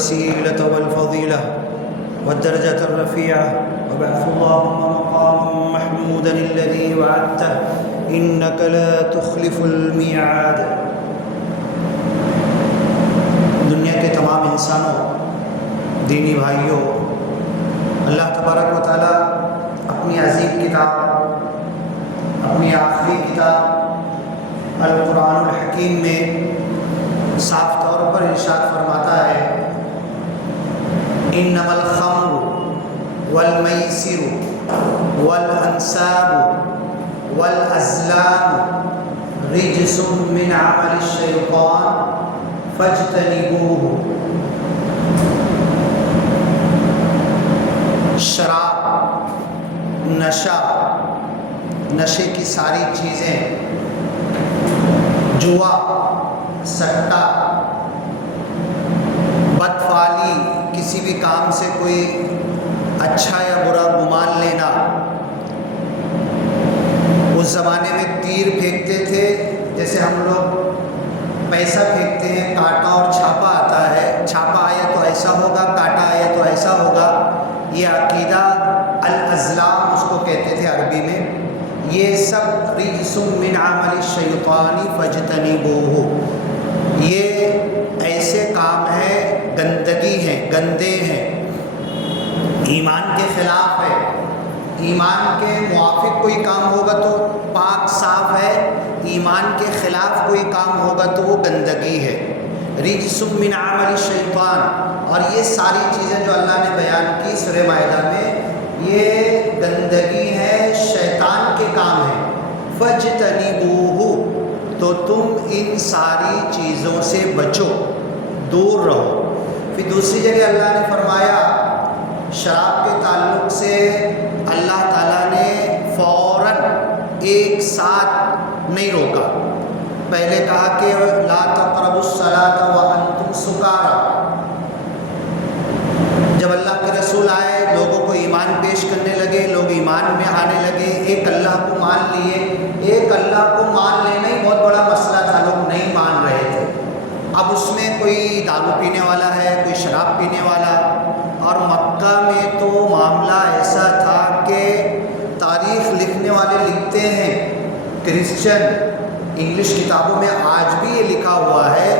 الوسيلة والفضيلة والدرجة الرفيعة وابعث اللهم مقاما محمودا الذي وعدته إنك لا تخلف الميعاد۔ دنیا کے تمام انسانوں، دینی بھائیوں، اللہ تبارک و تعالیٰ اپنی عظیم کتاب، اپنی آخری کتاب القرآن الحکیم میں صاف طور پر ارشاد فرماتا ہے، انما الخمر والمیسر والانصاب والازلام رجس من عمل الشیطان فاجتنبوه۔ شراب، نشہ، نشے کی ساری چیزیں، جوا، سٹا، بدفعلی، کسی بھی کام سے کوئی اچھا یا برا گمان لینا۔ اس زمانے میں تیر پھینکتے تھے جیسے ہم لوگ پیسہ پھینکتے ہیں، کانٹا اور چھاپا آتا ہے، چھاپا آیا تو ایسا ہوگا، کانٹا آیا تو ایسا ہوگا۔ یہ عقیدہ الازلام اس کو کہتے تھے عربی میں۔ یہ سب رجس من عمل الشیطان فاجتنبوہ، یہ ایسے کام ہیں، گندگی ہیں، گندے ہیں، ایمان کے خلاف ہے۔ ایمان کے موافق کوئی کام ہوگا تو پاک صاف ہے، ایمان کے خلاف کوئی کام ہوگا تو وہ گندگی ہے۔ رجس من عمل الشیطان، اور یہ ساری چیزیں جو اللہ نے بیان کی سورہ مائدہ میں، یہ گندگی ہے، شیطان کے کام ہیں۔ فاجتنبوہ، تو تم ان ساری چیزوں سے بچو، دور رہو۔ پھر دوسری جگہ اللہ نے فرمایا شراب کے تعلق سے، اللہ تعالیٰ نے فوراً ایک ساتھ نہیں روکا۔ پہلے کہا کہ لا تقربوا الصلاة وانتم سکارى۔ جب اللہ کے رسول آئے، لوگوں کو ایمان پیش کرنے لگے، لوگ ایمان میں آنے لگے، ایک اللہ کو مان لیے۔ ایک اللہ کو مان لینا ہی بہت بڑا مسئلہ تھا، لوگ نہیں مان رہے تھے۔ اب اس میں کوئی دارو پینے والا ہے، کوئی شراب پینے والا، اور مکہ میں تو معاملہ ایسا تھا کہ تاریخ لکھنے والے لکھتے ہیں، کرسچن انگلش کتابوں میں آج بھی یہ لکھا ہوا ہے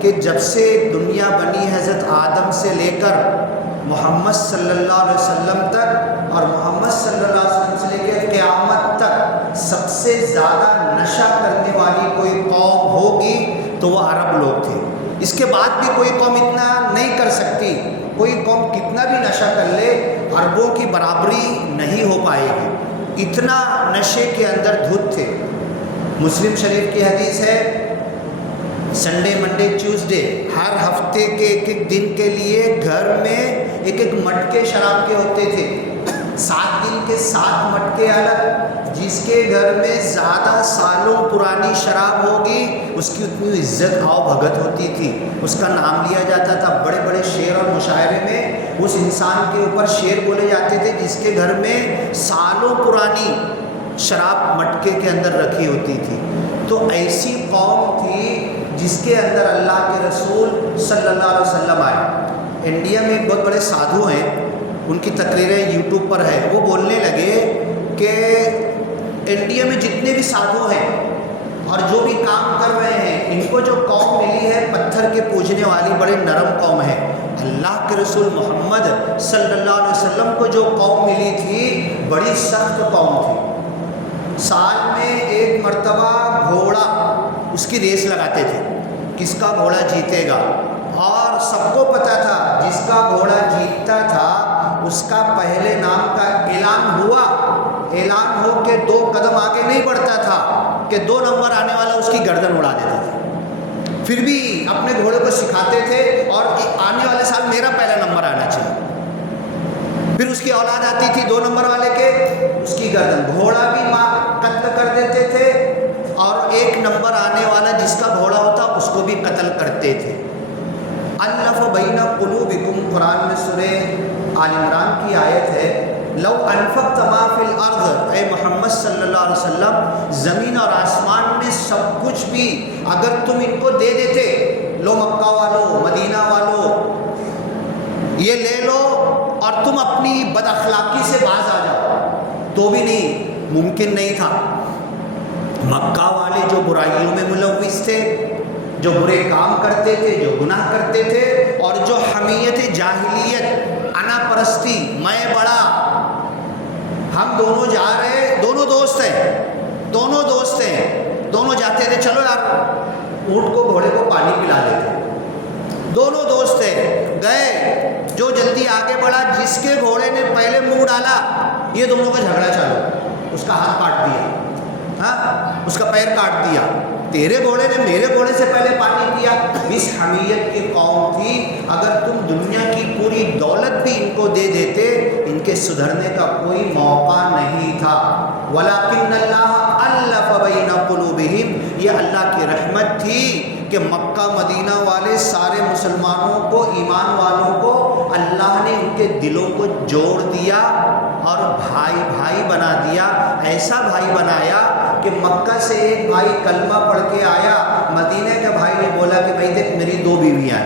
کہ جب سے دنیا بنی حضرت آدم سے لے کر محمد صلی اللہ علیہ وسلم تک، اور محمد صلی اللہ علیہ وسلم سے لے کے قیامت تک سب سے زیادہ نشہ کرنے والی کوئی قوم ہوگی تو وہ عرب لوگ تھے۔ اس کے بعد بھی کوئی قوم اتنا نہیں کر سکتی، کوئی قوم کتنا بھی نشہ کر لے عربوں کی برابری نہیں ہو پائے گی، اتنا نشے کے اندر دھت تھے۔ مسلم شریف کی حدیث ہے، سنڈے منڈے ٹیوزڈے ہر ہفتے کے ایک ایک دن کے لیے گھر میں ایک ایک مٹکے شراب کے ہوتے تھے، 7 دن کے 7 مٹکے الگ۔ جس کے گھر میں زیادہ سالوں پرانی شراب ہوگی اس کی اتنی عزت آؤ بھگت ہوتی تھی، اس کا نام لیا جاتا تھا۔ بڑے بڑے شعر اور مشاعرے میں اس انسان کے اوپر شعر بولے جاتے تھے جس کے گھر میں سالوں پرانی شراب مٹکے کے اندر رکھی ہوتی تھی۔ تو ایسی قوم تھی جس کے اندر اللہ کے رسول صلی اللہ علیہ وسلم آئے۔ انڈیا میں بہت بڑے سادھو ہیں، ان کی تقریریں یوٹیوب پر ہے، وہ بولنے لگے کہ انڈیا میں جتنے بھی سادھو ہیں اور جو بھی کام کر رہے ہیں، ان کو جو قوم ملی ہے پتھر کے پوجنے والی، بڑے نرم قوم ہے۔ اللہ کے رسول محمد صلی اللہ علیہ وسلم کو جو قوم ملی تھی بڑی سخت قوم تھی۔ سال میں ایک مرتبہ گھوڑا اس کی ریس لگاتے تھے، کس کا گھوڑا جیتے گا، اور سب کو پتہ تھا جس کا گھوڑا جیتتا تھا اس کا پہلے نام کا اعلان ہوا، اعلان ہو کے 2 قدم آگے نہیں بڑھتا تھا کہ 2 نمبر آنے والا اس کی گردن اڑا دیتا تھا، پھر بھی اپنے گھوڑے کو سکھاتے تھے اور آنے والے سال میرا پہلا نمبر آنا چاہیے۔ پھر اس کی اولاد آتی تھی 2 نمبر والے کے، اس کی گردن، گھوڑا بھی قتل کر دیتے تھے اور 1 نمبر آنے والا جس کا گھوڑا ہوتا اس کو بھی قتل کرتے تھے۔ الف بین قلوبکم، قرآن میں سورہ آل عمران کی آیت ہے، لو انفقت ما فی الارض، اے محمد صلی اللہ علیہ وسلم زمین اور آسمان میں سب کچھ بھی اگر تم ان کو دے دیتے، لو مکہ والو، مدینہ والو یہ لے لو اور تم اپنی بد اخلاقی سے باز آ جاؤ، تو بھی نہیں، ممکن نہیں تھا۔ مکہ والے جو برائیوں میں ملوث تھے، جو برے کام کرتے تھے، جو گناہ کرتے تھے، اور جو حمیت جاہلیت، انا پرستی، میں بڑا، ہم دونوں جا رہے، دونوں دوست ہیں، دونوں جاتے تھے، چلو یار اونٹ کو گھوڑے کو پانی پلا لیتے، دونوں دوست تھے، گئے، جو جلدی آگے بڑھا، جس کے گھوڑے نے پہلے منہ ڈالا، یہ دونوں کا جھگڑا چالو، اس کا ہاتھ کاٹ دیا، اس کا پیر کاٹ دیا، تیرے گھوڑے نے میرے گھوڑے سے پہلے پانی پیا۔ اس حمیت کی قوم تھی، اگر تم دنیا کی پوری دولت بھی ان کو دے دیتے، ان کے سدھرنے کا کوئی موقع نہیں تھا۔ وَلَكِنَّ اللَّهَ أَلَّفَ بَيْنَ قُلُوبِهِمْ، یہ اللہ کی رحمت تھی کہ مکہ مدینہ والے سارے مسلمانوں کو، ایمان والوں کو اللہ نے ان کے دلوں کو جوڑ دیا اور بھائی بھائی بنا دیا، ایسا بھائی بنایا کہ مکہ سے ایک بھائی کلمہ پڑھ کے آیا، مدینہ کے بھائی نے بولا کہ بھائی دیکھ میری 2 بیویاں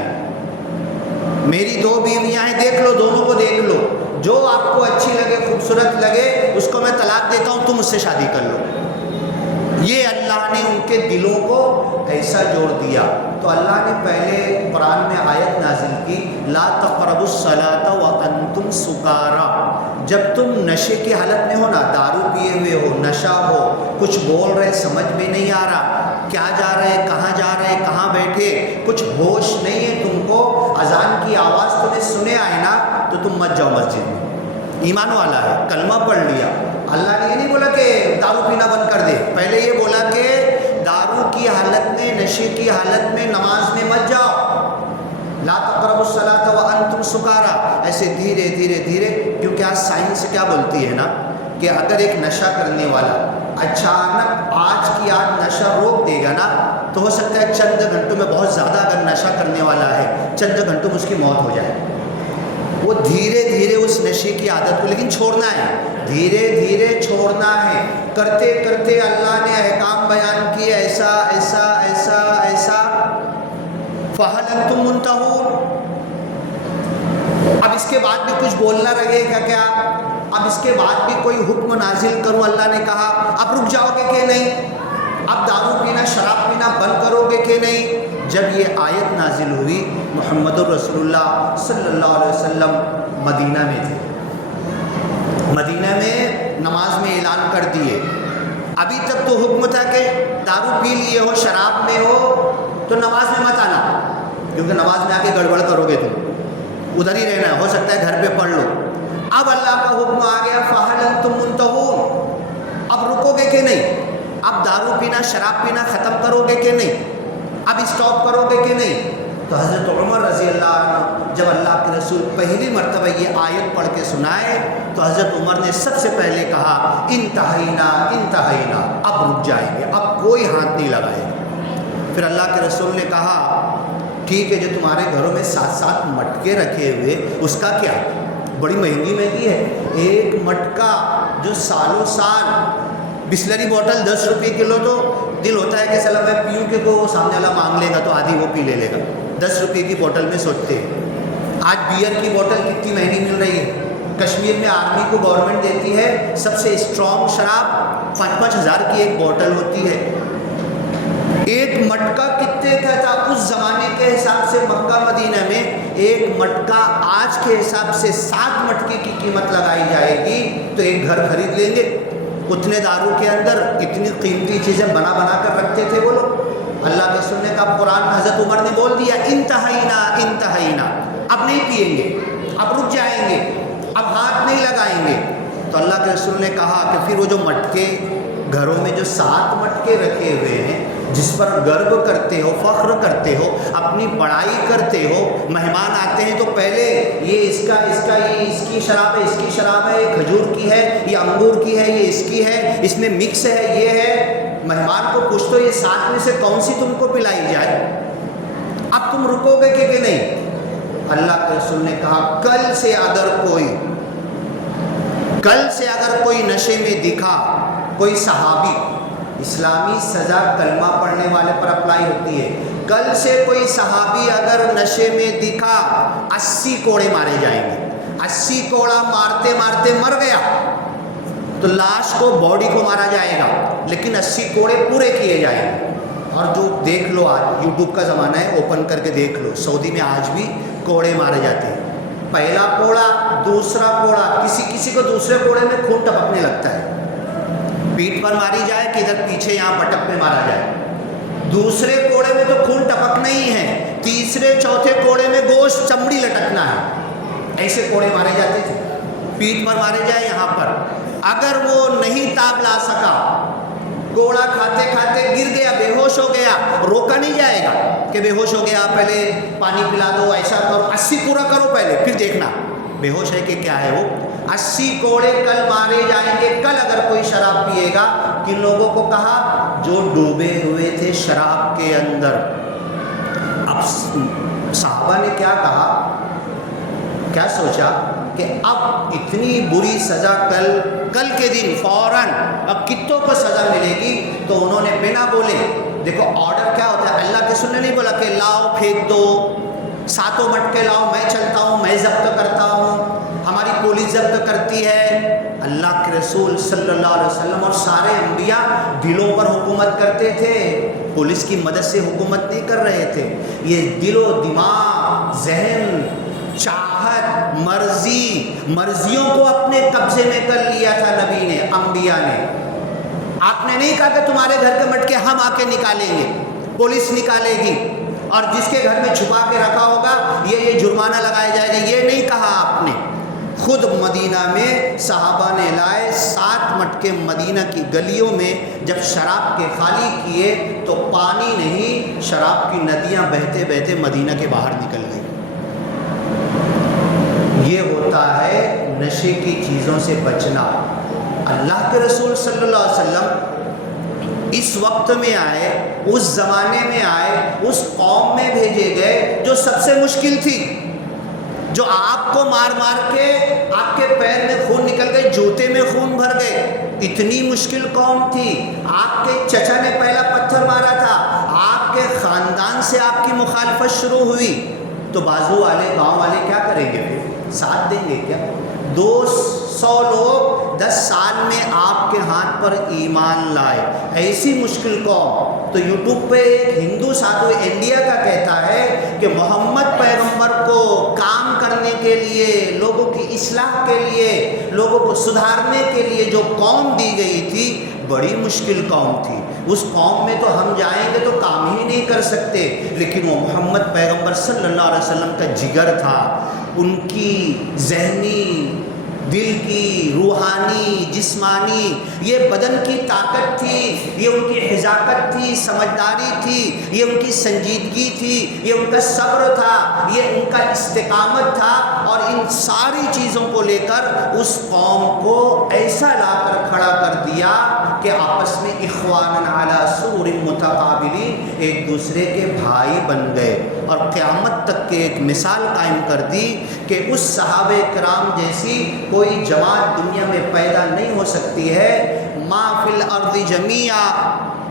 ہیں، دیکھ لو، دونوں کو دیکھ لو، جو آپ کو اچھی لگے، خوبصورت لگے، اس کو میں طلاق دیتا ہوں، تم اس سے شادی کر لو۔ یہ اللہ نے ان کے دلوں کو ایسا جوڑ دیا۔ تو اللہ نے پہلے قرآن میں آیت نازل کی، لا تقربوا الصلاۃ وانتم سکارا، جب تم نشے کی حالت میں ہو نا، دارو پیے ہوئے ہو، نشہ ہو، کچھ بول رہے سمجھ میں نہیں آ رہا، کیا جا رہے، کہاں بیٹھے، کچھ ہوش نہیں ہے تم کو، اذان کی آواز تمہیں سنے آئے نا، تو تم مت جاؤ مسجد میں۔ ایمان والا ہے، کلمہ پڑھ لیا، اللہ نے یہ نہیں بولا کہ دارو پینا بند کر دے، پہلے یہ بولا کہ دارو کی حالت میں، نشے کی حالت میں نماز میں مت جاؤ، لا تقربوا الصلاۃ وانتم سکارا، ایسے دھیرے دھیرے دھیرے، کیونکہ آج سائنس کیا بولتی ہے نا کہ اگر ایک نشہ کرنے والا اچانک آج کی آج نشہ روک دے گا نا، تو ہو سکتا ہے چند گھنٹوں میں، بہت زیادہ اگر نشہ کرنے والا ہے، چند گھنٹوں میں اس کی موت ہو جائے۔ وہ دھیرے دھیرے اس نشے کی عادت کو لیکن چھوڑنا ہے، دھیرے دھیرے چھوڑنا ہے، کرتے کرتے اللہ نے احکام بیان کیے، ایسا ایسا ایسا ایسا، فَهَلْ أَنْتُمْ مُنْتَهُونَ۔ اب اس کے بعد بھی کچھ بولنا رہے گا کیا؟ اب اس کے بعد بھی کوئی حکم نازل کروں، اللہ نے کہا اب رک جاؤ گے کہ نہیں؟ اب دارو پینا، شراب پینا بند کرو گے کہ نہیں؟ جب یہ آیت نازل ہوئی، محمد رسول اللہ صلی اللہ علیہ وسلم مدینہ میں تھے، مدینہ میں نماز میں اعلان کر دیے، ابھی تک تو حکم تھا کہ دارو پی لیے ہو، شراب میں ہو تو نماز میں مت آنا، کیونکہ نماز میں آ کے گڑبڑ کرو گے تم، ادھر ہی رہنا ہے، ہو سکتا ہے گھر پہ پڑھ لو۔ اب اللہ کا حکم آ گیا، فَهَلْ أَنْتُمْ مُنْتَهُونَ، اب رکو گے کہ نہیں؟ اب دارو پینا، شراب پینا ختم کرو گے کہ نہیں؟ اب اسٹاپ کرو گے کہ نہیں؟ تو حضرت عمر رضی اللہ عنہ جب اللہ کے رسول پہلی مرتبہ یہ آیت پڑھ کے سنائے، تو حضرت عمر نے سب سے پہلے کہا انتہینا انتہینا، اب رک جائیں گے، اب کوئی ہاتھ نہیں لگائے گا۔ پھر اللہ کے رسول نے کہا ٹھیک ہے، جو تمہارے گھروں میں 7 مٹکے رکھے ہوئے، اس کا کیا؟ بڑی مہنگی ہے، ایک مٹکا جو سالوں سال، بسلری بوٹل 10 روپے کلو، تو دل ہوتا ہے کہ چلا میں پیوں کہ وہ سامنے والا مانگ لے گا تو آدھی وہ پی لے گا، 10 روپے کی بوٹل میں سوچتے ہیں۔ آج بیئر کی بوٹل کتنی مہنگی مل رہی ہے، کشمیر میں آرمی کو گورنمنٹ دیتی ہے سب سے اسٹرانگ شراب 5-5 ہزار کی ایک بوٹل ہوتی ہے۔ ایک مٹکا کتنے کا تھا اس زمانے کے حساب سے؟ مکہ مدینہ میں ایک مٹکا آج کے حساب سے 7 مٹکے کی قیمت لگائی جائے گی تو ایک گھر خرید لیں گے۔ اتنے دارو کے اندر اتنی قیمتی چیزیں بنا بنا کر رکھتے تھے وہ لوگ۔ اللہ کے سننے کا قرآن حضرت عمر نے بول دیا انتہینا انتہینا، اب نہیں پئیں گے، اب رک جائیں گے، اب ہاتھ نہیں لگائیں گے. تو اللہ کے رسول نے کہا کہ پھر وہ جو مٹکے گھروں میں جو 7 مٹکے رکھے ہوئے ہیں جس پر گرو کرتے ہو، فخر کرتے ہو، اپنی بڑائی کرتے ہو، مہمان آتے ہیں تو پہلے یہ اس کا یہ اس کی شراب ہے، اس کی شراب ہے، یہ کھجور کی ہے، یہ انگور کی ہے، یہ اس کی ہے، اس میں مکس ہے، یہ ہے. مہمان کو پوچھ تو یہ 7 میں سے کون سی تم کو پلائی جائے؟ اب تم رکو گے کہ نہیں؟ اللہ کے رسول نے کہا کل سے اگر کوئی نشے میں دکھا، کوئی صحابی، اسلامی سزا کلمہ پڑھنے والے پر اپلائی ہوتی ہے، کل سے کوئی صحابی اگر نشے میں دکھا 80 کوڑے مارے جائیں گے. 80 کوڑا مارتے مارتے مر گیا تو لاش کو، باڈی کو مارا جائے گا، لیکن 80 کوڑے پورے کیے جائیں گے. اور جو دیکھ لو آج یوٹیوب کا زمانہ ہے، اوپن کر کے دیکھ لو، سعودی میں آج بھی کوڑے مارے جاتے ہیں. پہلا کوڑا، دوسرا کوڑا، کسی کو دوسرے کوڑے میں خون ٹپکنے لگتا ہے، پیٹھ پر ماری جائے کہ ادھر پیچھے یہاں پٹک پہ مارا جائے. دوسرے کوڑے میں تو خون ٹپکنا ہی ہے، تیسرے چوتھے کوڑے میں گوشت چمڑی لٹکنا ہے. ایسے کوڑے مارے جاتے تھے. پیٹھ پر مارے جائے، یہاں پر. اگر وہ نہیں تاب لا سکا، کوڑا کھاتے کھاتے گر گیا، بے ہوش ہو گیا، روکا نہیں جائے گا کہ بے ہوش ہو گیا پہلے پانی پلا دو، ایسا کرو، 80 پورا کرو پہلے پھر دیکھنا بے ہوش ہے کہ کیا ہے. وہ 80 کوڑے کل مارے جائیں گے. کل اگر کوئی شراب پیے گا، کن لوگوں کو کہا؟ جو ڈوبے ہوئے تھے شراب کے اندر. اب صحابہ نے کیا کہا، کیا سوچا کہ اب اتنی بری سزا کل کے دن فوراً اب کتوں کو سزا ملے گی. تو انہوں نے بنا بولے، دیکھو آرڈر کیا ہوتا ہے، اللہ کے رسول نے نہیں بولا کہ لاؤ پھینک دو، 7 مٹکے لاؤ، میں چلتا ہوں، میں ضبط کرتا ہوں، ہماری پولیس ضبط کرتی ہے. اللہ کے رسول صلی اللہ علیہ وسلم اور سارے انبیاء دلوں پر حکومت کرتے تھے، پولیس کی مدد سے حکومت نہیں کر رہے تھے. یہ دل و دماغ، ذہن، چاہت، مرضیوں کو اپنے قبضے میں کر لیا تھا نبی نے، انبیاء نے. آپ نے نہیں کہا کہ تمہارے گھر کے مٹکے ہم آ کے نکالیں گے، پولیس نکالے گی، اور جس کے گھر میں چھپا کے رکھا ہوگا یہ جرمانہ لگایا جائے گا، یہ نہیں کہا آپ نے. خود مدینہ میں صحابہ نے لائے 7 مٹکے مدینہ کی گلیوں میں. جب شراب کے خالی کیے تو پانی نہیں، شراب کی ندیاں بہتے بہتے مدینہ کے باہر نکل گئی. یہ ہوتا ہے نشے کی چیزوں سے بچنا. اللہ کے رسول صلی اللہ علیہ وسلم اس وقت میں آئے، اس زمانے میں آئے، اس قوم میں بھیجے گئے جو سب سے مشکل تھی، جو آپ کو مار مار کے آپ کے پیر میں خون نکل گئے، جوتے میں خون بھر گئے. اتنی مشکل قوم تھی. آپ کے چچا نے پہلا پتھر مارا تھا، آپ کے خاندان سے آپ کی مخالفت شروع ہوئی. تو بازو والے، گاؤں والے کیا کریں گے؟ پھر ساتھ دیں گے کیا؟ 200 لوگ 10 سال میں آپ کے ہاتھ پر ایمان لائے. ایسی مشکل قوم. تو یوٹیوب پہ ایک ہندو ساتھو انڈیا کا کہتا ہے کہ محمد پیغمبر کو کام کرنے کے لیے، لوگوں کی اصلاح کے لیے، لوگوں کو سدھارنے کے لیے جو قوم دی گئی تھی، بڑی مشکل قوم تھی. اس قوم میں تو ہم جائیں گے تو کام ہی نہیں کر سکتے، لیکن وہ محمد پیغمبر صلی اللہ علیہ وسلم کا جگر تھا. ان کی ذہنی، دل کی، روحانی، جسمانی، یہ بدن کی طاقت تھی، یہ ان کی حذاقت تھی، سمجھداری تھی، یہ ان کی سنجیدگی تھی، یہ ان کا صبر تھا، یہ ان کا استقامت تھا. اور ان ساری چیزوں کو لے کر اس قوم کو ایسا لا کر کھڑا کر دیا کہ آپس میں اخواناً علی سرر متقابلین، ایک دوسرے کے بھائی بن گئے. اور قیامت تک کے ایک مثال قائم کر دی کہ اس صحابہ کرام جیسی کوئی جماعت دنیا میں پیدا نہیں ہو سکتی ہے. ما فی الارض جمیعا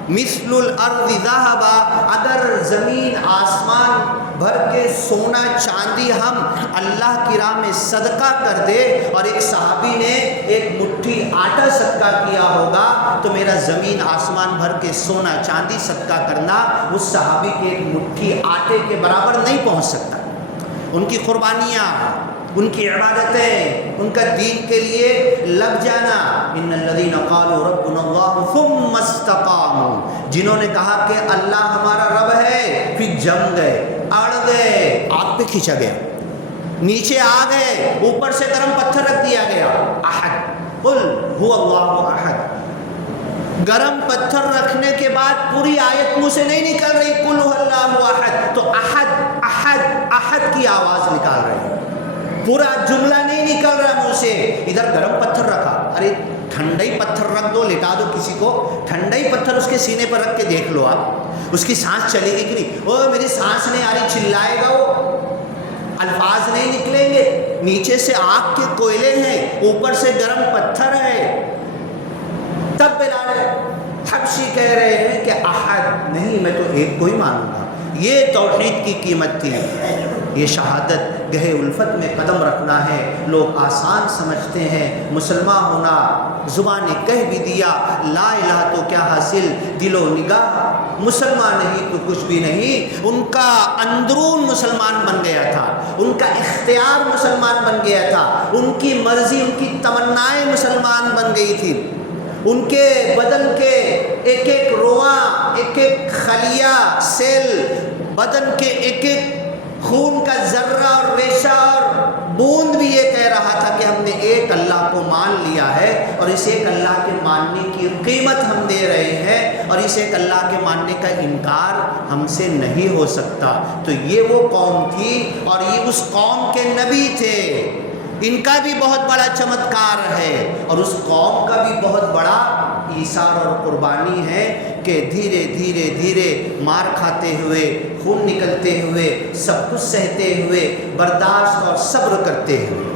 مثل الارض ذہبا. اگر زمین آسمان بھر کے سونا چاندی ہم اللہ کی راہ میں صدقہ کر دے، اور ایک صحابی نے ایک مٹھی آٹا صدقہ کیا ہوگا، تو میرا زمین آسمان بھر کے سونا چاندی صدقہ کرنا اس صحابی کے ایک مٹھی آٹے کے برابر نہیں پہنچ سکتا. ان کی قربانیاں، ان کی عبادتیں، ان کا دین کے لیے لگ جانا. ان الذین قالوا ربنا اللہ ثم استقاموا، جنہوں نے کہا کہ اللہ ہمارا رب ہے، پھر جم گئے، اڑ گئے، آپ پہ کھینچا گیا. نیچے آ گئے، اوپر سے گرم پتھر رکھ دیا گیا، احد قل هو اللہ احد۔ گرم پتھر رکھنے کے بعد پوری آیت منہ سے نہیں نکل رہی قل هو اللہ احد، تو احد احد احد کی آواز نکال رہی، پورا جملہ نہیں نکل رہا منہ سے۔ ادھر گرم پتھر رکھا، ارے ٹھنڈا ہی پتھر رکھ دو، لٹا دو کسی کو، ٹھنڈا ہی پتھر اس کے سینے پر رکھ کے دیکھ لو آپ، اس کی سانس چلے گی کہ نہیں؟ او میری سانس نہیں آ رہی، چلائے گا وہ، الفاظ نہیں نکلیں گے۔ نیچے سے آگ کے کوئلے ہیں، اوپر سے گرم پتھر ہے، تب بلال حبشی کہہ رہے ہیں کہ احد نہیں، میں تو ایک کو ہی مانوں گا۔ یہ توحید کی قیمت تھی، یہ شہادت گہے الفت میں قدم رکھنا ہے۔ لوگ آسان سمجھتے ہیں مسلمان ہونا، زبان نے کہہ بھی دیا لا الہ تو کیا حاصل، دل و نگاہ مسلمان نہیں تو کچھ بھی نہیں۔ ان کا اندرون مسلمان بن گیا تھا، ان کا اختیار مسلمان بن گیا تھا، ان کی مرضی، ان کی تمنائیں مسلمان بن گئی تھی، ان کے بدن کے ایک ایک رواں، ایک ایک خلیہ، سیل، بدن کے ایک ایک خون کا ذرہ اور ریشہ اور بوند بھی یہ کہہ رہا تھا کہ ہم نے ایک اللہ کو مان لیا ہے، اور اس ایک اللہ کے ماننے کی قیمت ہم دے رہے ہیں، اور اس ایک اللہ کے ماننے کا انکار ہم سے نہیں ہو سکتا۔ تو یہ وہ قوم تھی، اور یہ اس قوم کے نبی تھے، ان کا بھی بہت بڑا چمتکار ہے، اور اس قوم کا بھی بہت بڑا ایثار اور قربانی ہے کہ دھیرے دھیرے دھیرے مار کھاتے ہوئے، خون نکلتے ہوئے، سب کچھ سہتے ہوئے، برداشت اور صبر کرتے ہوئے۔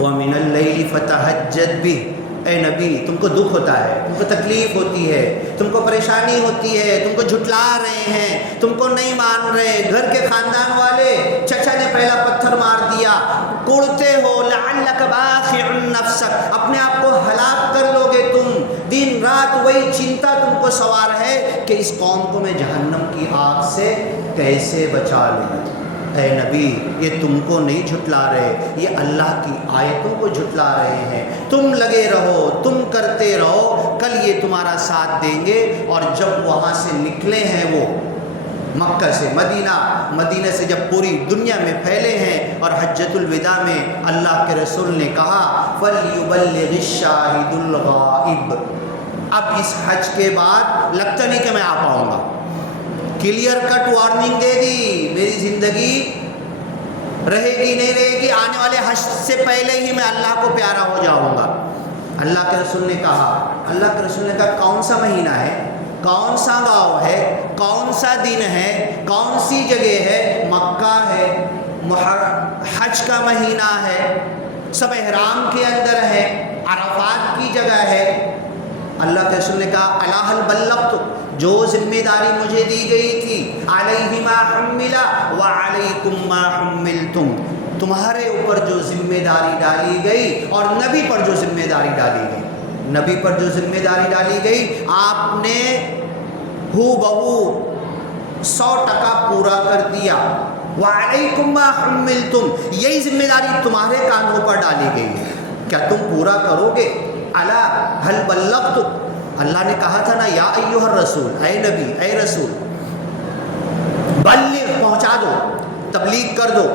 وَمِنَ اللَّيْلِ فَتَهَجَّدْ بِهِ، اے نبی تم کو دکھ ہوتا ہے، تم کو تکلیف ہوتی ہے، تم کو پریشانی ہوتی ہے، تم کو جھٹلا رہے ہیں، تم کو نہیں مان رہے، گھر کے خاندان والے، چچا نے پہلا پتھر مار دیا، کوڑتے ہو، لعلک باخع نفسک، اپنے آپ کو ہلاک کر لو گے تم، دن رات وہی چنتا تم کو سوار ہے کہ اس قوم کو میں جہنم کی آگ سے کیسے بچا لوں۔ اے نبی یہ تم کو نہیں جھٹلا رہے، یہ اللہ کی آیتوں کو جھٹلا رہے ہیں، تم لگے رہو، تم کرتے رہو، کل یہ تمہارا ساتھ دیں گے۔ اور جب وہاں سے نکلے ہیں وہ مکہ سے مدینہ، مدینہ سے جب پوری دنیا میں پھیلے ہیں، اور حجۃ الوداع میں اللہ کے رسول نے کہا فَلْيُبَلِّغِ الشَّاهِدُ الْغَائِبُ، اب اس حج کے بعد لگتا نہیں کہ میں آ پاؤں گا، کلیئر کٹ وارننگ دے دی، میری زندگی رہے گی نہیں رہے گی، آنے والے حج سے پہلے ہی میں اللہ کو پیارا ہو جاؤں گا۔ اللہ کے رسول نے کہا، اللہ کے رسول نے کہا کون سا مہینہ ہے، کون سا گاؤں ہے، کون سا دن ہے، کون سی جگہ ہے؟ مکہ ہے، حج کا مہینہ ہے، سب احرام کے اندر ہے، عرفات کی جگہ ہے۔ اللہ کے رسول نے کہا الا هل بلغت، جو ذمہ داری مجھے دی گئی تھی، علیہ ما حمل وعلیکم ما حملتم، تمہارے اوپر جو ذمہ داری ڈالی گئی اور نبی پر جو ذمہ داری ڈالی گئی، نبی پر جو ذمہ داری ڈالی گئی آپ نے ہو بہو 100% پورا کر دیا۔ وعلیکم ما حملتم، یہی ذمہ داری تمہارے کانوں پر ڈالی گئی ہے، کیا تم پورا کرو گے؟ الا هل بلغت، اللہ نے کہا تھا نا یا ایھا الرسول، اے نبی، اے رسول، بلغ، پہنچا دو، تبلیغ کر دو،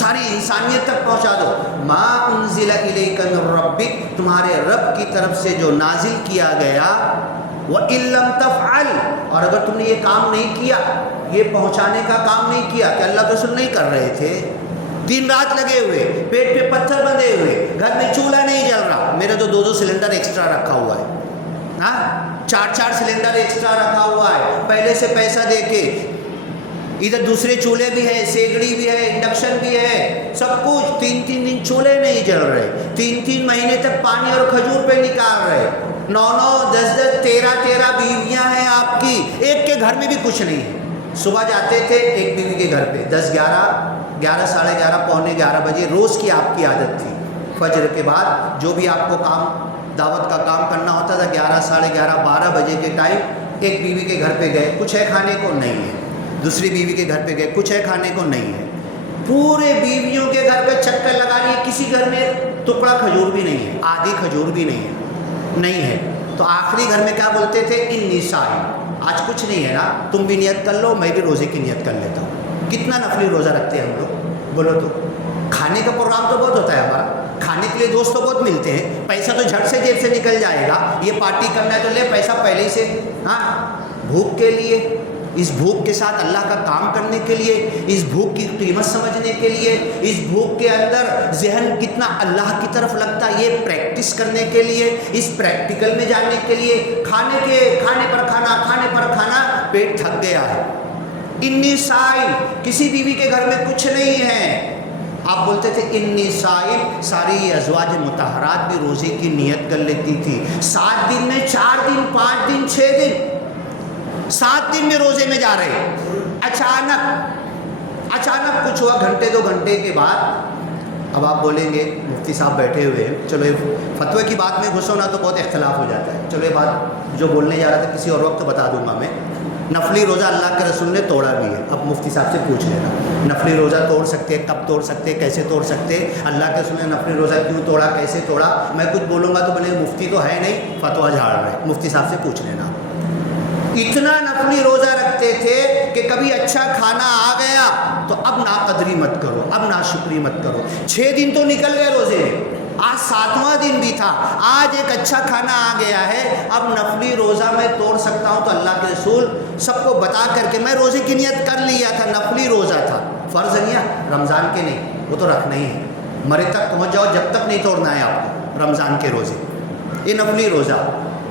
ساری انسانیت تک پہنچا دو، ما انزل الیک من ربک، تمہارے رب کی طرف سے جو نازل کیا گیا، وَإِن لَّمْ تَفْعَلْ، اور اگر تم نے یہ کام نہیں کیا، یہ پہنچانے کا کام نہیں کیا، کہ اللہ کے رسول نہیں کر رہے تھے، دن رات لگے ہوئے، پیٹ پہ پتھر بندھے ہوئے، گھر میں چولہا نہیں جل رہا، میرا تو 2 سلنڈر ایکسٹرا رکھا ہوا ہے، ہاں 4 سلنڈر ایکسٹرا رکھا ہوا ہے، پہلے سے پیسہ دے کے، ادھر دوسرے چولہے بھی ہیں، سیگڑی بھی ہے، انڈکشن بھی ہے، سب کچھ، 3 دن چولہے نہیں جل رہے، 3 مہینے تک پانی اور کھجور پہ نکال رہے، 9 10 13 بیویاں ہیں آپ کی، ایک کے گھر میں بھی کچھ نہیں ہے۔ صبح جاتے تھے ایک بیوی کے گھر پہ 10 11 ساڑھے 11 پونے 11 بجے، روز کی آپ کی عادت تھی، فجر کے بعد جو بھی آپ کو کام دعوت کا کام کرنا ہوتا تھا، 11 ساڑھے 11 12 بجے کے ٹائم ایک بیوی کے گھر پہ گئے، کچھ ہے کھانے کو؟ نہیں ہے۔ دوسری بیوی کے گھر پہ گئے، کچھ ہے کھانے کو؟ نہیں ہے۔ پورے بیویوں کے گھر پہ چکر لگا لیے، کسی گھر میں ٹکڑا کھجور بھی نہیں ہے، آدھی کھجور بھی نہیں ہے۔ تو آخری گھر میں کیا بولتے تھے؟ انی صائم، آج کچھ نہیں ہے نا، تم بھی نیت کر لو، میں بھی روزے کی نیت کر لیتا ہوں۔ کتنا نفلی روزہ رکھتے ہیں ہم لوگ؟ بولو تو کھانے کا پروگرام تو بہت ہوتا ہے ہمارا, کھانے کے لیے دوست تو بہت ملتے ہیں, پیسہ تو جھٹ سے جیب سے نکل جائے گا, یہ پارٹی کرنا ہے تو لے پیسہ پہلے ہی سے. ہاں, بھوک کے لیے, اس بھوک کے ساتھ اللہ کا کام کرنے کے لیے, اس بھوک کی قیمت سمجھنے کے لیے, اس بھوک کے اندر ذہن کتنا اللہ کی طرف لگتا ہے یہ پریکٹس کرنے کے لیے, اس پریکٹیکل میں جاننے کے لیے. کھانے پر کھانا, پیٹ تھک گیا ہے. انی صائم, کسی بیوی کے گھر میں کچھ نہیں ہے. آپ بولتے تھے انی صائم, ساری ازواج مطہرات بھی روزے کی نیت کر لیتی تھی. 7 دن میں 4 دن 5 دن 6 دن 7 دن میں روزے میں جا رہے. اچانک کچھ ہوا, گھنٹے 2 گھنٹے کے بعد. اب آپ بولیں گے مفتی صاحب بیٹھے ہوئے ہیں, چلو یہ فتوے کی بات میں گھسو نا تو بہت اختلاف ہو جاتا ہے. چلو یہ بات جو بولنے جا رہا تھا کسی اور وقت بتا دوں گا میں. نفلی روزہ اللہ کے رسول نے توڑا بھی ہے. اب مفتی صاحب سے پوچھ لینا, نفلی روزہ توڑ سکتے, کب توڑ سکتے, کیسے توڑ سکتے, اللہ کے رسول نے نفلی روزہ کیوں توڑا, کیسے توڑا. میں کچھ بولوں گا تو بولے مفتی تو ہے نہیں, فتویٰ جھاڑ رہے. مفتی صاحب سے پوچھ لینا. اتنا نفلی روزہ رکھتے تھے کہ کبھی اچھا کھانا آ گیا تو اب ناقدری مت کرو, اب ناشکری مت کرو. 6 دن تو نکل گئے روزے, آج 7واں دن بھی تھا, آج ایک اچھا کھانا آ گیا ہے, اب نفلی روزہ میں توڑ سکتا ہوں. تو اللہ کے رسول سب کو بتا کر کے, میں روزے کی نیت کر لیا تھا, نفلی روزہ تھا, فرض نہیں ہے, رمضان کے نہیں, وہ تو رکھنا ہی ہے, مرے تک پہنچ جاؤ جب تک نہیں توڑنا ہے آپ کو رمضان کے روزے. یہ نفلی روزہ,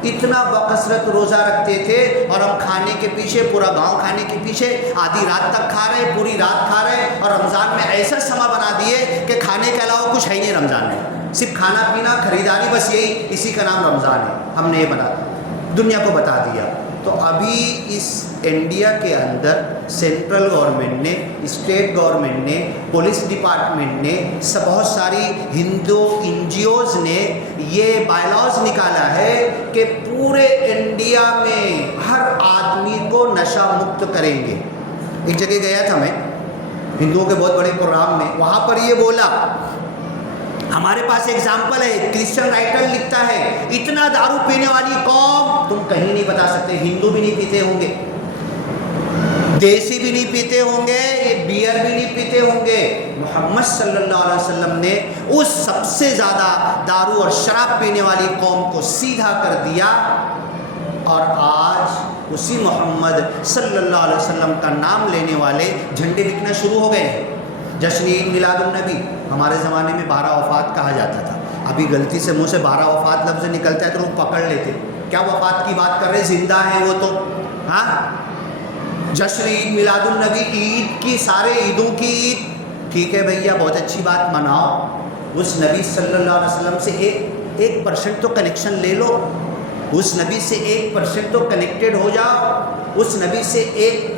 اتنا بکثرت روزہ رکھتے تھے. اور ہم کھانے کے پیچھے, پورا گاؤں کھانے کے پیچھے, آدھی رات تک کھا رہے, پوری رات کھا رہے. اور رمضان میں ایسا سما بنا دیے کہ کھانے کے علاوہ کچھ ہے ہی نہیں رمضان میں, صرف کھانا پینا, خریداری, بس یہی, اسی کا نام رمضان ہے. ہم نے یہ بنا دنیا کو بتا دیا. تو ابھی اس انڈیا کے اندر سینٹرل گورنمنٹ نے, اسٹیٹ گورنمنٹ نے, پولیس ڈپارٹمنٹ نے, بہت ساری ہندو NGOs نے یہ بائی لاز نکالا ہے کہ پورے انڈیا میں ہر آدمی کو نشہ مکت کریں گے. ایک جگہ گیا تھا میں, ہندوؤں کے بہت بڑے پروگرام میں, وہاں پر یہ بولا, ہمارے پاس ایگزامپل ہے, کرسچن رائٹر لکھتا ہے, اتنا دارو پینے والی قوم تم کہیں نہیں بتا سکتے. ہندو بھی نہیں پیتے ہوں گے, دیسی بھی نہیں پیتے ہوں گے, یہ بیئر بھی نہیں پیتے ہوں گے. محمد صلی اللہ علیہ وسلم نے اس سب سے زیادہ دارو اور شراب پینے والی قوم کو سیدھا کر دیا. اور آج اسی محمد صلی اللہ علیہ وسلم کا نام لینے والے جھنڈے بکنا شروع ہو گئے ہیں. جشن عید میلاد النبی, ہمارے زمانے میں 12 وفات کہا جاتا تھا. ابھی غلطی سے منہ سے 12 وفات لفظ نکلتا ہے تو لوگ پکڑ لیتے, کیا وفات کی بات کر رہے, زندہ ہیں وہ تو. ہاں, جشن عید میلاد النبی, عید کی, سارے عیدوں کی عید, ٹھیک ہے بھیا, بہت اچھی بات, مناؤ. اس نبی صلی اللہ علیہ وسلم سے 1% تو کنیکشن لے لو, اس نبی سے 1% تو کنیکٹڈ ہو جاؤ, اس نبی سے ایک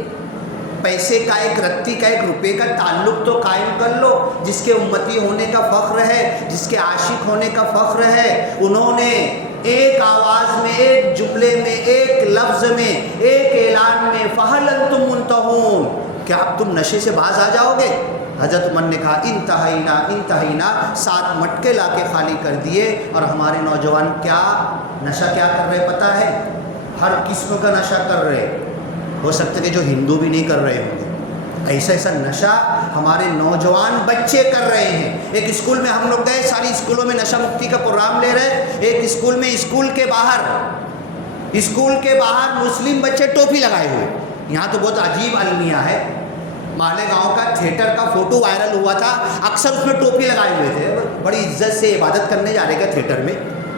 پیسے کا, ایک رتی کا, 1 روپے کا تعلق تو قائم کر لو. جس کے امتی ہونے کا فخر ہے, جس کے عاشق ہونے کا فخر ہے, انہوں نے ایک آواز میں, ایک جملے میں, ایک لفظ میں, ایک اعلان میں, فَهَلْ أَنْتُمْ مُنْتَهُونَ, کیا اب تم نشے سے باز آ جاؤ گے؟ حضرت عمر نے کہا انتہینا, 7 مٹکے لا کے خالی کر دیے. اور ہمارے نوجوان کیا نشہ کیا کر رہے پتہ ہے, ہر قسم کا نشہ کر رہے. ہو سکتا ہے کہ جو ہندو بھی نہیں کر رہے ہوں گے, ایسا نشہ ہمارے نوجوان بچے کر رہے ہیں. ایک اسکول میں ہم لوگ گئے, ساری اسکولوں میں نشہ مکتی کا پروگرام لے رہے. ایک اسکول میں, اسکول کے باہر مسلم بچے ٹوپی لگائے ہوئے. یہاں تو بہت عجیب المیہ ہے, مالیگاؤں کا تھیٹر کا فوٹو وائرل ہوا تھا, اکثر اس میں ٹوپی لگائے ہوئے تھے. بڑی عزت سے عبادت کرنے جا رہے, تھیٹر میں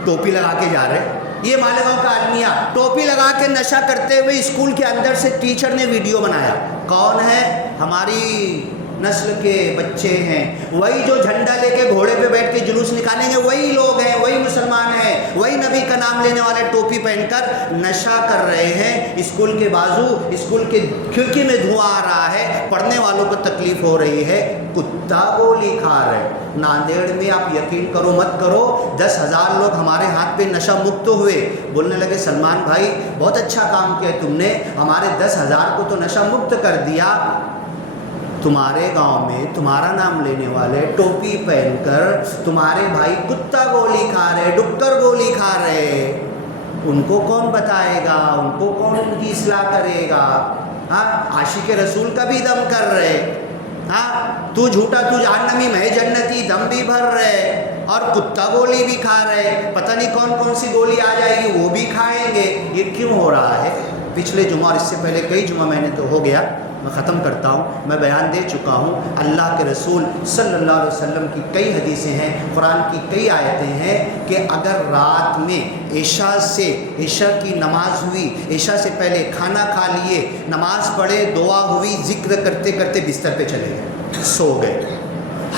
ٹوپی لگا کے جا رہے. یہ مالیگاؤں کا المیہ, ٹوپی لگا کے نشہ کرتے ہوئے اسکول کے اندر سے ٹیچر نے ویڈیو بنایا. کون ہے؟ ہماری نسل کے بچے ہیں, وہی جو جھنڈا لے کے گھوڑے پہ بیٹھ کے جلوس نکالیں گے, وہی لوگ ہیں, وہی مسلمان ہیں, وہی نبی کا نام لینے والے ٹوپی پہن کر نشہ کر رہے ہیں. اسکول کے بازو, اسکول کے کھڑکی میں دھواں آ رہا ہے, پڑھنے والوں کو تکلیف ہو رہی ہے, کتا گولی کھا رہے. ناندیڑ میں آپ یقین کرو مت کرو, 10,000 لوگ ہمارے ہاتھ پہ نشہ مکت ہوئے. بولنے لگے سلمان بھائی بہت اچھا کام کیا تم نے, ہمارے 10,000 کو تو نشہ مکت کر دیا. تمہارے گاؤں میں تمہارا نام لینے والے ٹوپی پہن کر تمہارے بھائی کتا گولی کھا رہے, ڈکر گولی کھا رہے, ان کو کون بتائے گا, ان کو کون ان کی اصلاح کرے گا؟ ہاں, عاشق رسول کا بھی دم کر رہے. ہاں تو جھوٹا، تو جہنمی، میں جنتی، دم بھی بھر رہے اور کتا گولی بھی کھا رہے، پتہ نہیں کون کون سی گولی آ جائے گی وہ بھی کھائیں گے. یہ کیوں ہو رہا ہے؟ پچھلے جمعہ اور اس سے پہلے کئی جمعہ میں نے تو ہو گیا، میں ختم کرتا ہوں، میں بیان دے چکا ہوں. اللہ کے رسول صلی اللہ علیہ وسلم کی کئی حدیثیں ہیں، قرآن کی کئی آیتیں ہیں کہ اگر رات میں عشاء کی نماز ہوئی، عشاء سے پہلے کھانا کھا لیے، نماز پڑھے، دعا ہوئی، ذکر کرتے کرتے بستر پہ چلے گئے، سو گئے،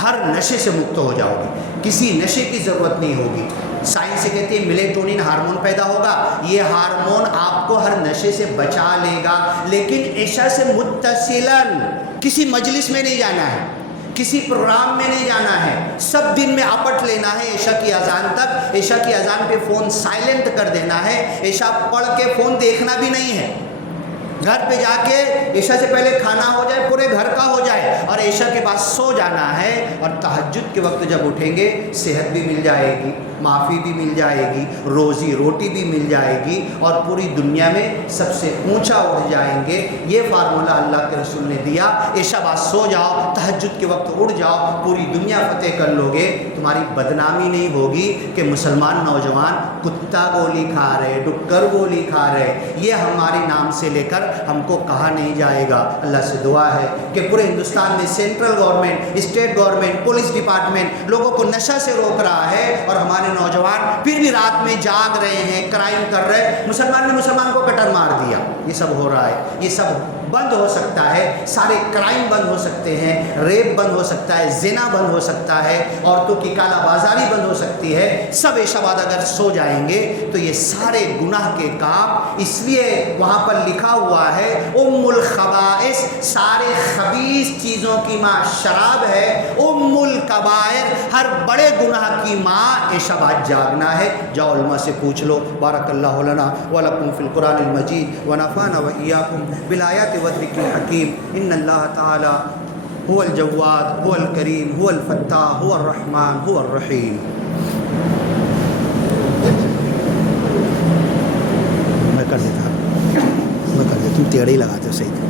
ہر نشے سے مکت ہو جاؤ گے، کسی نشے کی ضرورت نہیں ہوگی. سائنس سے کہتی ہے میلیٹونین ہارمون پیدا ہوگا، یہ ہارمون آپ کو ہر نشے سے بچا لے گا. لیکن عشاء سے متصلاً کسی مجلس میں نہیں جانا ہے، کسی پروگرام میں نہیں جانا ہے، سب دن میں اپٹ لینا ہے عشاء کی اذان تک. عشاء کی اذان پہ فون سائلنٹ کر دینا ہے، عشاء پڑھ کے فون دیکھنا بھی نہیں ہے. گھر پہ جا کے عشاء سے پہلے کھانا ہو جائے، پورے گھر کا ہو جائے، اور عشاء کے بعد سو جانا ہے. اور تہجد کے وقت جب اٹھیں گے صحت بھی مل جائے گی، معافی بھی مل جائے گی، روزی روٹی بھی مل جائے گی، اور پوری دنیا میں سب سے اونچا اٹھ جائیں گے. یہ فارمولہ اللہ کے رسول نے دیا. عشاء بعد سو جاؤ، تہجد کے وقت اٹھ جاؤ، پوری دنیا فتح کر لو گے. تمہاری بدنامی نہیں ہوگی کہ مسلمان نوجوان کتا گولی کھا رہے، ڈکر گولی کھا رہے. یہ ہمارے نام سے لے کر ہم کو کہا نہیں جائے گا. اللہ سے دعا ہے کہ پورے ہندوستان میں central government, state government, police department لوگوں کو نشہ سے روک رہا ہے، اور ہمارے نوجوان پھر بھی رات میں جاگ رہے ہیں، کرائم کر رہے ہیں. مسلمان نے مسلمان کو کٹر مار دیا، یہ سب ہو رہا ہے. یہ سب بند ہو سکتا ہے، سارے کرائم بند ہو سکتے ہیں، ریپ بند ہو سکتا ہے، زنا بند ہو سکتا ہے، عورتوں کی کالا بازاری بند ہو سکتی ہے. سب عشاء بعد اگر سو جائیں گے تو یہ سارے گناہ کے کام، اس لیے وہاں پر لکھا ہوا ہے ام الخبائث، سارے خبیث چیزوں کی ماں شراب ہے، ام الکبائر، ہر بڑے گناہ کی ماں عشاء بعد جاگنا ہے. جاؤ علماء سے پوچھ لو. بارک اللہ لنا ولکم فی القرآن المجید ونفعنا وإیاکم بالآیات والذکر الحکیم. ان اللہ تعالی هو الجواد، هو الکریم، هو الفتاح، هو الرحمن، هو الرحیم. میں کر دیتا ہوں، ٹیڑے ہی لگاتے ہو صحیح.